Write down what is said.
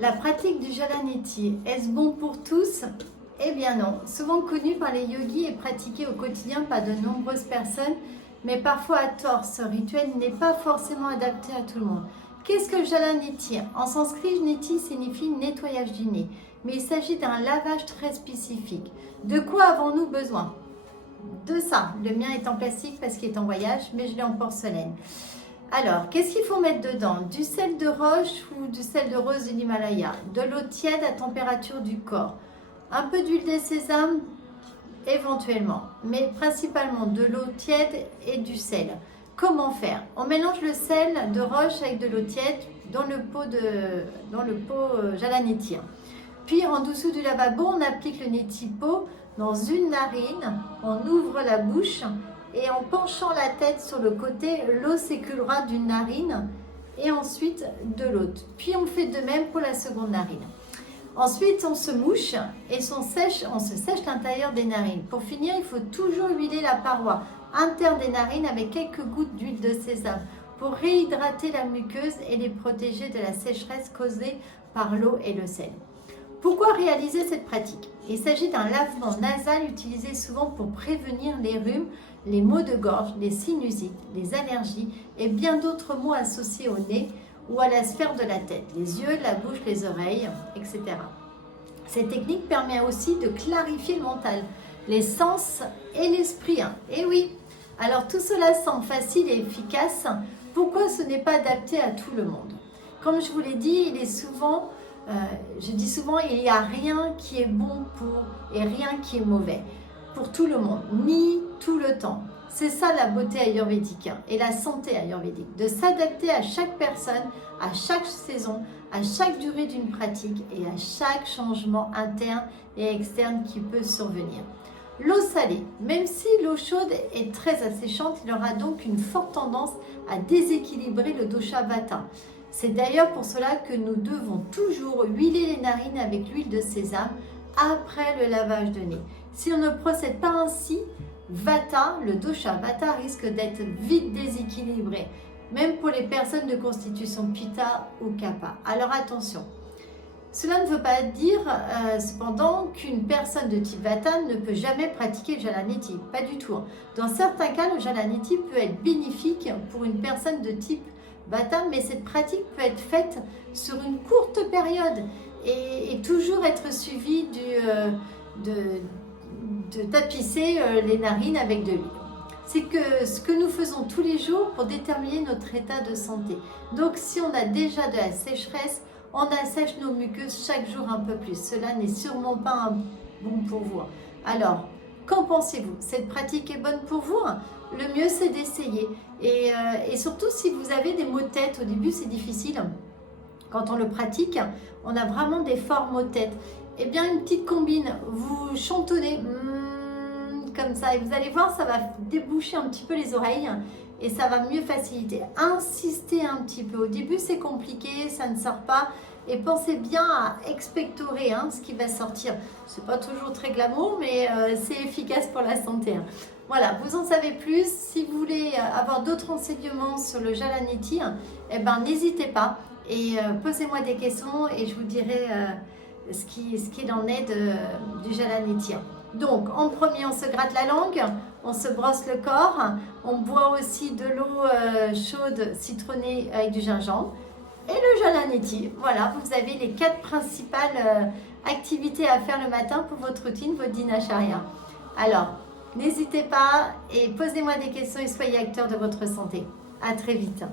La pratique du Jalaneti, est-ce bon pour tous? Eh bien non. Souvent connu par les yogis et pratiqué au quotidien par de nombreuses personnes, mais parfois à tort, ce rituel n'est pas forcément adapté à tout le monde. Qu'est-ce que le Jalaneti? En sanskrit, neti signifie nettoyage du nez, mais il s'agit d'un lavage très spécifique. De quoi avons-nous besoin? De ça. Le mien est en plastique parce qu'il est en voyage, mais je l'ai en porcelaine. Alors, qu'est-ce qu'il faut mettre dedans? Du sel de roche ou du sel de rose de l'Himalaya, de l'eau tiède à température du corps, un peu d'huile de sésame éventuellement, mais principalement de l'eau tiède et du sel. Comment faire? On mélange le sel de roche avec de l'eau tiède dans le pot Jalaneti. Puis en dessous du lavabo, on applique le neti pot dans une narine, on ouvre la bouche et en penchant la tête sur le côté, l'eau s'écoulera d'une narine et ensuite de l'autre. Puis on fait de même pour la seconde narine. Ensuite, on se mouche et on se sèche l'intérieur des narines. Pour finir, il faut toujours huiler la paroi interne des narines avec quelques gouttes d'huile de sésame pour réhydrater la muqueuse et les protéger de la sécheresse causée par l'eau et le sel. Pourquoi réaliser cette pratique? Il s'agit d'un lavement nasal utilisé souvent pour prévenir les rhumes, les maux de gorge, les sinusites, les allergies et bien d'autres maux associés au nez ou à la sphère de la tête, les yeux, la bouche, les oreilles, etc. Cette technique permet aussi de clarifier le mental, les sens et l'esprit. Et oui, alors tout cela semble facile et efficace. Pourquoi ce n'est pas adapté à tout le monde? Comme je vous l'ai dit, je dis souvent, il n'y a rien qui est bon et rien qui est mauvais pour tout le monde, ni tout le temps. C'est ça la beauté ayurvédique et la santé ayurvédique, de s'adapter à chaque personne, à chaque saison, à chaque durée d'une pratique et à chaque changement interne et externe qui peut survenir. L'eau salée, même si l'eau chaude est très asséchante, il aura donc une forte tendance à déséquilibrer le dosha vata. C'est d'ailleurs pour cela que nous devons toujours huiler les narines avec l'huile de sésame après le lavage de nez. Si on ne procède pas ainsi, Vata, le dosha Vata risque d'être vite déséquilibré, même pour les personnes de constitution Pitta ou Kapha. Alors attention, cela ne veut pas dire cependant qu'une personne de type Vata ne peut jamais pratiquer le Jalaneti, pas du tout. Dans certains cas, le Jalaneti peut être bénéfique pour une personne de type Vata, mais cette pratique peut être faite sur une courte période et toujours être suivie de tapisser les narines avec de l'huile. C'est ce que nous faisons tous les jours pour déterminer notre état de santé. Donc si on a déjà de la sécheresse, on assèche nos muqueuses chaque jour un peu plus. Cela n'est sûrement pas bon pour vous. Alors, qu'en pensez-vous? Cette pratique est bonne pour vous? Le mieux, c'est d'essayer. Et surtout, si vous avez des maux de tête, au début, c'est difficile. Quand on le pratique, on a vraiment des forts maux de tête. Eh bien, une petite combine, vous chantonnez comme ça et vous allez voir, ça va déboucher un petit peu les oreilles et ça va mieux faciliter. Insistez un petit peu. Au début, c'est compliqué, ça ne sort pas. Et pensez bien à expectorer ce qui va sortir. C'est pas toujours très glamour, mais c'est efficace pour la santé. Voilà, vous en savez plus. Si vous voulez avoir d'autres renseignements sur le Jalaneti, eh ben, n'hésitez pas et posez-moi des questions et je vous dirai ce qu'il en est du Jalaneti. Donc, en premier, on se gratte la langue, on se brosse le corps, on boit aussi de l'eau chaude citronnée avec du gingembre et le Jalaneti. Voilà, vous avez les 4 principales activités à faire le matin pour votre routine, votre dinacharya. Alors, n'hésitez pas et posez-moi des questions et soyez acteurs de votre santé. À très vite.